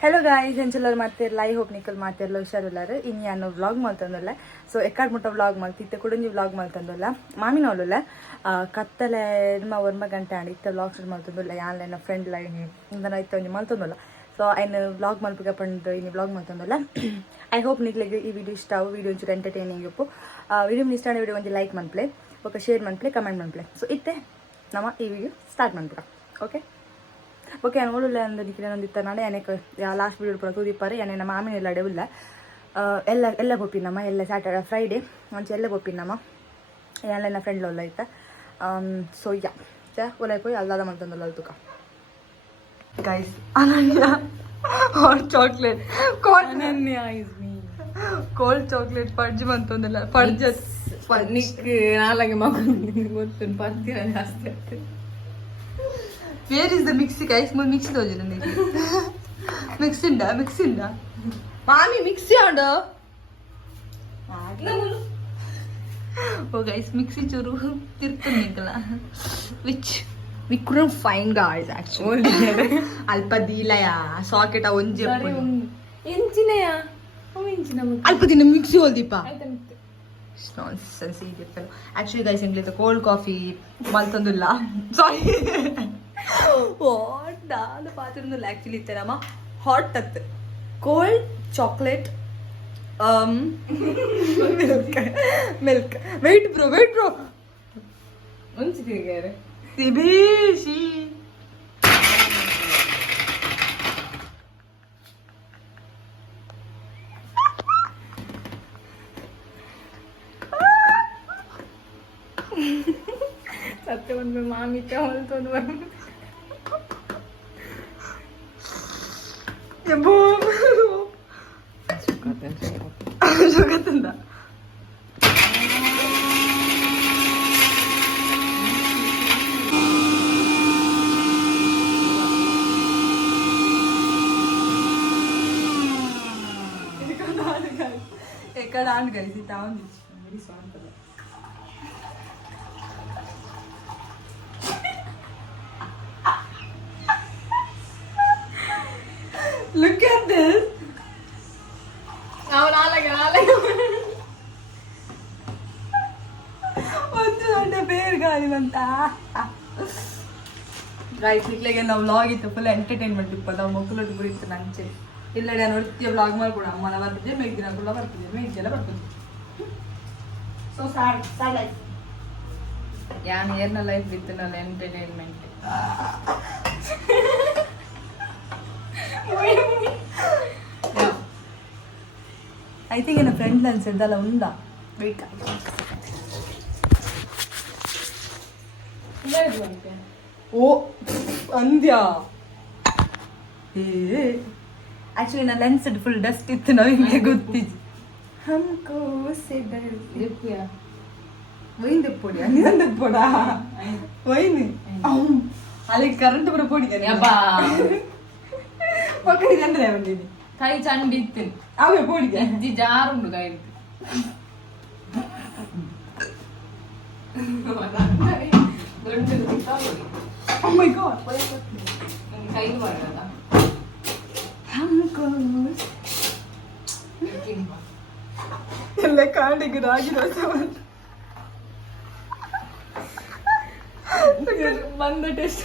Hello guys ಎಂಚೆಲ್ಲರು ಮಾಡ್ತಿರಲ್ಲ. I hope nickel ಮಾಡ್ತಿರಲ್ಲ ಹುಷಾರಿಲ್ಲಾರು. ಇನ್ನು ನಾನು ವ್ಲಾಗ್ ಮಾಡ್ತಂದಲ್ಲ. ಸೊ ಎಕ್ಕಾಡ್ ಮುಟ್ಟ ವ್ಲಾಗ್ ಮಾಡ್ತಿತ್ತೆ ಕುಡಂಜಿ ವ್ಲಾಗ್ ಮಾಡ್ತಂದಲ್ಲ. ಮಾಮಿನವಲ್ಲ ಕತ್ತಲೆ ನಿಮ್ಮ 1 ಗಂಟೆ ಆಡಿ ಇತ್ತ ವ್ಲಾಗ್ ಶುರು ಮಾಡ್ತಂದಲ್ಲ. ಯಾನ್ ನನ್ನ ಫ್ರೆಂಡ್ ಲೈನ್ ಇಂದನ ಇತ್ತ ಒಂಜಿ ಮಾಡ್ತಂದಲ್ಲ. ಸೊ ಐನು ವ್ಲಾಗ್ ಮಲ್ಪಿಗೆ ಪಂಡು ಇನ್ನು ವ್ಲಾಗ್ ಮಾಡ್ತಂದಲ್ಲ. ಐ ಹೋಪ್ ನಿಕ್ಲಿಗೆ ಈ ವಿಡಿಯೋ ಇಷ್ಟ ಆವು. ವಿಡಿಯೋ ಒಂಚೂರು ಎಂಟರ್ಟೈನಿಂಗ್ ಇಪ್ಪು. ವಿಡಿಯೋ ಇಷ್ಟ ಆದ ವಿಡಿಯೋ ಒಂದು ಲೈಕ್ ಮನ್ಪ್ಲೆ, ಓಕೆ, ಶೇರ್ ಮನ್ಪ್ಲೆ, ಕಮೆಂಟ್ ಮನ್ಪ್ಲೆ. ಸೊ ಇತ್ತೆ ನಮ್ಮ ಈ ವಿಡಿಯೋ ಸ್ಟಾರ್ಟ್ ಮಾಡ್ಬಿಡ. ಓಕೆ ಓಕೆ ನಾನು ಓಡಲ್ಲ ಅಂದು ನಿಕ್ಕಿನೊಂದಿತ್ತ ನಾಳೆ ಏನಕ್ಕೆ ಲಾಸ್ಟ್ ವೀಡಿಯೋ ಪೂರ ತೂದಿಪ್ಪಾರೆ ಏನೇ ನಮ್ಮ ಆಮಿನ ಎಲ್ಲ ಅಡೆವಿಲ್ಲ ಎಲ್ಲ ಗೊಪ್ಪಿನಮ್ಮ ಎಲ್ಲ ಸ್ಯಾಟರ್ಡೆ ಫ್ರೈಡೇ ಮುಂಚೆ ಎಲ್ಲ ಗೊಪ್ಪಿನಮ್ಮ ಎಲ್ಲ ನನ್ನ ಫ್ರೆಂಡ್ ಒಲ್ಲ ಆಯ್ತಾ. ಸೊ ಯಾ ಒಲೆ ಪೋಯಿ ಅಲ್ಲಾದ ಮಾಡ್ತಂದಲ್ಲ ತುಕ ಗೈಸ್ ಅನನ್ಯ ಹಾಟ್ ಚಾಕ್ಲೇಟ್ ಕೋಲ್ಡ್ ಚಾಕ್ಲೇಟ್ ಪಡ್ಜ್ ಬಂತಂದಲ್ಲ. ಪಡ್ಜ್ ನಾಲ್ಗೆ ಮಗು ಗೊತ್ತು ಪಡ್ತೀರ ಜಾಸ್ತಿ ಆಗ್ತದೆ. Where is the mixie guys? Mo mixie do jena niki. Mixinda. Mami mixie anda. Oh guys, mixie churu tirttu nikala. Which we couldn't find guys actually. Alpa dilaya socket a onje puni. ಎಂಚಿನಯಾ ಎಂಚಿನ ಅಲ್ಪದಿನ mixie ಹೋಲ್ದಿಪ್ಪ. Nonsense ಇದಿತ್ತು. Actually guys ಇಂಗ್ಲಿತ cold coffee ಮಲ್ತಂದಿಲ್ಲ. Sorry. What ನಾನು ಪಾತ್ರನಲ್ಲ actually ಇತ್ತೆ ನಮ್ಮ ಹಾಟ್ ತತ್ cold chocolate milk wait bro ಮುಂಚಿಗೆ ಸಿಬೇಶಿ ಸತ್ಯ ಒಂದು ಮಾಮಿ ಹೊಲ್ತೊಂದು ಜಗತ್ತಂದ ఎక్కడ ఆన్ కలిసి తాను వెరీ స్వాంతల Look at this. ನಾವು ನಾಲ್ಗೆ ಒಂದು ದೊಡ್ಡ ಬೇರ್ ಗಾಳಿ ಬಂತ ಗೈಸ್ ಇಟ್ಲಾಗೆ ನಾವು ವ್ಲಾಗ್ ಇತ್ತು ಫುಲ್ ಎಂಟರ್ಟೈನ್ಮೆಂಟ್ ಇಪ್ಪ ನಾವು ಮಕ್ಕಳು ಗುರಿತ್ತು ನಂಚೆ ಇಲ್ಲ ನಾನು ನೋಡ್ತೀವಿ ವ್ಲಾಗ್ ಮಾಡ್ಕೊಡ ಅಮ್ಮನ ಬರ್ತಿದ್ದೆ ಮೇಗ್ದಿನ ಕೂಡ ಬರ್ತಿದ್ದೆ ಮೇಗ್ದೆಲ್ಲ ಬರ್ತಿದ್ದೆ. ಸೊ ಸ್ಯಾಡ್ ಲೈಫ್ ಯಾನ್ ಏರ್ನ ಲೈಫ್ ಬಿತ್ತನಲ್ಲ ಎಂಟರ್ಟೈನ್ಮೆಂಟ್. ಐ ಥಿಂಕ್ ನನ್ನ ಫ್ರೆಂಡ್ ಲನ್ಸ್ ಇದ್ದಲ್ಲ ಉಂದ ವೆಯ್ಟ್ ಓ ಅಂದ್ಯಾ ಏ ಆ್ಯಕ್ಚುಲಿ ನನ್ನ ಲೆನ್ಸ್ ಫುಲ್ ಡಸ್ಟ್ ಇತ್ತು ನಾವು ಹಿಂಗೆ ಗೊತ್ತಿದ್ದು ಹಮ್ಕೋ ವೈನ್ ತೆಪ್ಪೊಡಿ ಅಂದ ತೆಪ್ಪೊಡ ವೈನ್ ಅಲ್ಲಿ ಕರೆಂಟ್ ಬರೋ ಪೋಡಿದ್ದೇನೆ ಮಕ್ಕಳಿಗೆ ಅಂದ್ರೆ ಬಂದಿದ್ದೀನಿ ಕೈ ಚಂಡಿ ಇತ್ತು ಅವೇ ಪೋಡಿದೆ ಇಜ್ಜಿ ಜಾರುಂಡು ಕೈ Oh my god ಕೈ ಮಾಡಲ್ಲ ಎಲ್ಲ ಕಾಡಿಗೆ ರಾಗಿ ರಸ ಬಂದ ಟೇಸ್ಟ್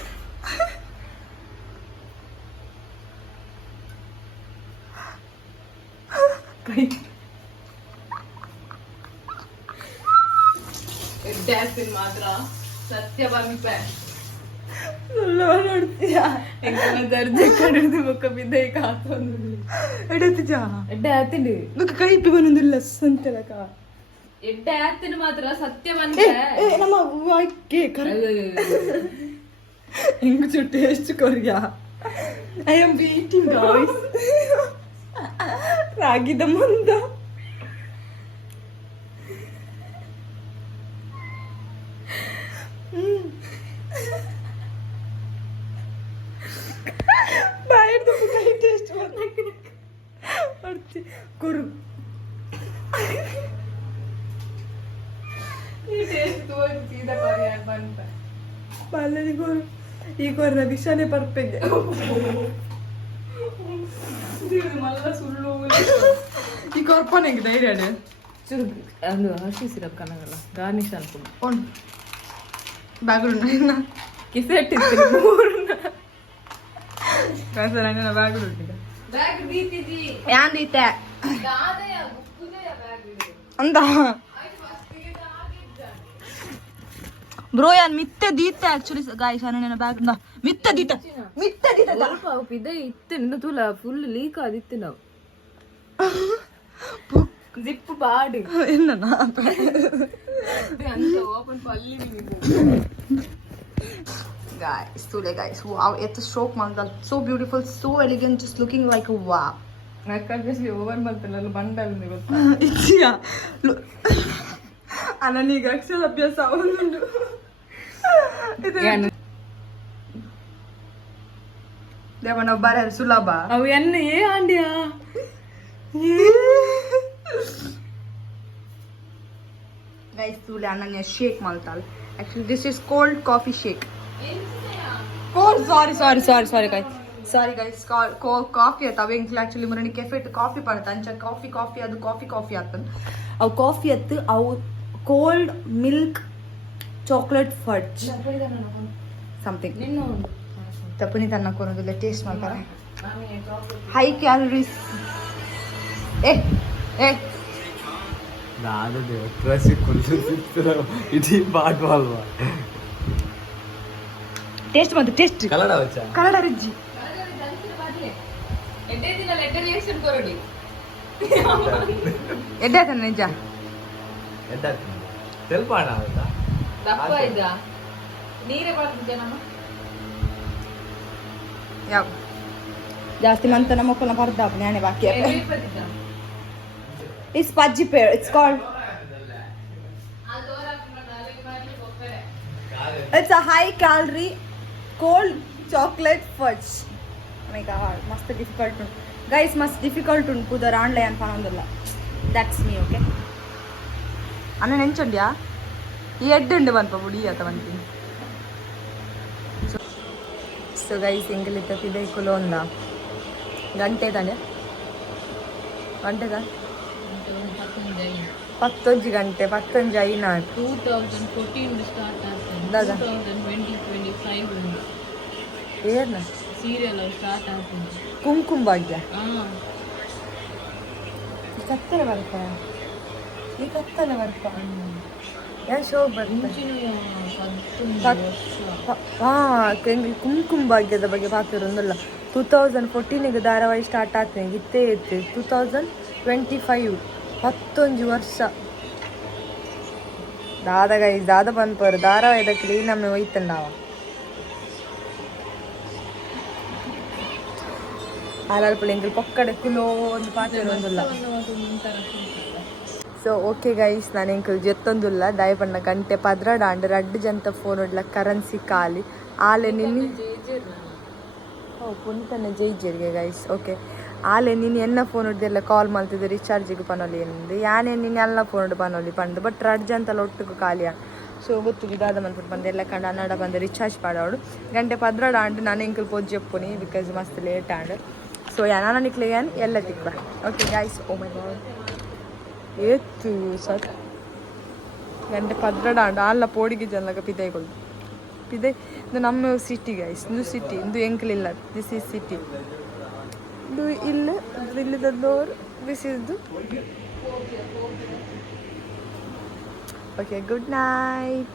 ಕೈ ಡ್ಯಾನ್ಸಿನ್ ಮಾತ್ರ ಸತ್ಯ ಬಂದಿಪ್ಪೆ ನೋಡ್ತೀಯಾ ದರ್ಜೆ ಕಡಿದು ಮುಖ ಬಿದ್ದ ಎಡತಿಜಾ ಎಡ್ಡೆ ಆತಿಂಡು ಮುಖ ಕೈ ಇಪ್ಪಿ ಬಂದಿಲ್ಲ ಸಂತೆಲಕ ಎಡ್ಡೆ ಆತಿನ ಮಾತ್ರ ಸತ್ಯ ಬಂದೆ ನಮ್ಮ ವಾಯ್ಕೆ ಹಿಂಗ ಚುಟ್ಟಿ ಎಷ್ಟು ಕೊರಿಯಾ ಐ ಆಮ್ ಬೀಟಿಂಗ್ ಗಾಯ್ಸ್ ರಾಗಿದ ಮುಂದ ಬಾಯಿಡ್ದು ಕೈ ಟೇಸ್ಟ್ ಮಾಡ್ತಿ ಕುರು ಈ ಟೇಸ್ಟ್ ತೋರಿಸಿ ಸೀದಾ ಕೊರಿಯನ್ ಬಂತ ಬಾಲದಿ ಕುರು ಈ ಕೊರ್ನ ವಿಷಾನೇ ಪರ್ಪೆಗೆ ಮಲ್ಲ ಸುಳ್ಳು ಈ ಕೊರ್ಪನೆ ಹೆಂಗೆ ಧೈರ್ಯ ಚುರುಕು ಅದು ಹಸಿ ಸಿರಪ್ ಕನಗಲ್ಲ ಗಾರ್ನಿಶ್ ಅನ್ಕೊಂಡು ಉಂಟು ಬ್ಯಾಗ್ರೌಂಡ್ ಇನ್ನ ಕಿಸೆ ಇಟ್ಟಿರ್ತೀನಿ ಮೂರನ್ನ ನಂಗೆ ಬ್ಯಾಗ್ರೌಂಡ್ ಇದೆ ಬ್ಯಾಗ್ ದೀತಿಜಿ ಯಾನ್ ದೀತೆ ದಾದಯ ಗುಪ್ಪುದೆಯ ಬ್ಯಾಗ್ ಇದೆ ಅಂತ ಬ್ರೋ ಯಾನ್ ಮಿತ್ತೆ ದೀತೆ ಆಕ್ಚುಲಿ ಗಾಯ್ಸ್ ಅನ್ನ ಬ್ಯಾಗ್ ಮಿತ್ತೆ ದೀತೆ ಸ್ವಲ್ಪ ಇದೆ ಇತ್ತೆ ನಿಂದ ತುಲ ಫುಲ್ ಲೀಕ್ ಆದಿತ್ತೆ ನಾವು ಜಿಪ್ ಬಾಡಿ என்ன ಅಂತ open Palli guys wow it's a stroke mangal so beautiful so elegant just looking like a wow ನಾಕಲ್ಬೇಸಿ ಓವರ್ ಮಾಡ್ತಲ್ಲ ಬಂಡಲ್ ಗೊತ್ತಾ ಇಚ್ಚಿಯಾ ಅನನೀಗ ಅಕ್ಷರ ಅಭ್ಯಾಸ ಅವನುಂಡು ದೇವನ ಬಾರ ಸುಲಭ ಅವು ಎನ್ನ ಏ ಆಂಡಿಯಾ guys tule ananya shake maltal actually this is cold coffee shake cold sorry guys cold coffee at awe actually murani cafe to coffee padta ancha coffee adu coffee attan aw coffee at aw cold milk chocolate fudge something tapuni tanna konodulle taste maltara high calories eh ನಾನದೇ classic ಕುಂತಿರ್ತೀರ ಇಡೀ ಬಾಟು ಅಲ್ವಾ taste ಬಂತು taste Kannada ವಚ್ಚ Kannada ರುಚಿ ಎಡ್ಡೆ ದಿನ letter reaction ಕೊರಡಿ ಎಡ್ಡೆ ಆಯ್ತಾನೆ ನಿಜ ಎಡ್ಡಾಗ್ತದೆ ಸ್ವಲ್ಪ ಹಣ ಆಯ್ತಾ ದಪ್ಪ ಇದ್ದ ನೀರೇ ಬರ್ತಿದ್ದೆ ನಾನು ಯಾವ ಜಾಸ್ತಿ ಮಂತನ ಮಕ್ಕಳನ್ನ ಬರ್ದ ಜ್ಞಾನ ಬಾಕಿ It's fudgy pear. It's called. It's a high calorie cold chocolate fudge. Oh my god, must be difficult to. Guys, must difficult to pudar online and panandalla. That's me, okay? Anna nenchondya? Ee eddu undu banpa budi ata banti. So guys, ingilita pide kulonda. Gante tande. Gante da? 11 ಗಂಟೆ 11 ಐನ 2014 start ಆಗ್ತದೆ ದಾದಾ 2025 ಏನ serial start ಆಗ್ತದೆ ಕುಂಕುಮ ಭಾಗ್ಯ ಹಾ ಈ ಕತ್ತಲೆ ಬರ್ತಾ ಏನು ಶೋ ಬರ್ತಾ ಕುಂಕುಮ ಭಾಗ್ಯದ ಬಗ್ಗೆ ಪಾತಿರೊಂದಲ್ಲ 2014 ಧಾರಾವಾಹಿ ಸ್ಟಾರ್ಟ್ ಆಗ್ತದೆ ಇತ್ತೇ ಇತ್ತು 2025 11 ವರ್ಷ ದಾದ ಬಂದ್ಪರು ಧಾರಾವಾಹಿದ ಕ್ಲೀನ್ ನಮ್ಮೆ ಹೋಯ್ತಂಡಾವ ಆಲಾಲ್ಪಳ್ಳಿ ಎಂಕಲ್ ಪಕ್ಕಡೆ ಕುಲೋ ಒಂದು ಪಾತ್ರ ಒಂದಿಲ್ಲ ಸೊ ಓಕೆ ಗೈಸ್ ನಾನು ಎಂಕಲ್ ಜೊತ್ತೊಂದಿಲ್ಲ ದಯ ಪಣ್ಣ ಗಂಟೆ ಪದ್ರಡಾಂಡ್ ರಡ್ಡು ಜಂತ ಫೋನ್ ಹೊಡ್ಲ ಕರೆನ್ಸಿ ಖಾಲಿ ಆಲೆ ನಿನ್ನೆ ಪುಂತನ ಜೈಜರ್ಗೆ ಗೈಸ್ ಓಕೆ ಆಲೆ ನೀನು ಎನ್ನ ಫೋನ್ ಹೊಡ್ದೆಲ್ಲ ಕಾಲ್ ಮಾಡ್ತಿದ್ದೆ ರಿಚಾರ್ಜಿಗೆ ಪನೋಲಿ ಎಂದು ಯಾನೇ ನೀನು ಎಲ್ಲ ಫೋನ್ ಹೊಡ್ ಪನೋಲಿ ಪಂಡು ಬಟ್ ರಡ್ಜ್ ಅಂತಲ್ಲ ಒಟ್ಟಿಗೆ ಖಾಲಿ ಸೊ ಗೊತ್ತು ಇದಾದ ಮನ್ಬಿಟ್ಟು ಬಂದು ಎಲ್ಲ ಕಂಡು ಅನ್ನಡ ಬಂದು ರಿಚಾರ್ಜ್ ಪಾಡೋಡು ಗಂಟೆ ಪದ್ರಡ ಆಂಡು ನಾನು ಎಂಕಲ್ ಪೋಜ್ ಎಪ್ಪುನಿ ಬಿಕಾಸ್ ಮಸ್ತ್ ಲೇಟ್ ಆಂಡ್ ಸೊ ಯಾನ ನಿಕ್ಲಿಗೇನು ಎಲ್ಲ ತಿಕ್ಕ ಓಕೆ ಗೈಸ್ ಓ ಮೈ ಗಾಡ್ ಏತ್ತು ಸರ್ ಗಂಟೆ ಪದ್ರಡ ಆಂಡು ಅಲ್ಲ ಪೋಡಿಗೆ ಜನಗ ಪಿದೈಗಳು ಪಿದೈ ಇದು ನಮ್ಮ ಸಿಟಿ ಗೈಸ್ ಇದು ಸಿಟಿ ಇದು ಎಂಕಲಿಲ್ಲ ದಿಸ್ ಈಸ್ ಸಿಟಿ ಇದು ಇಲ್ಲದವರು this is okay good night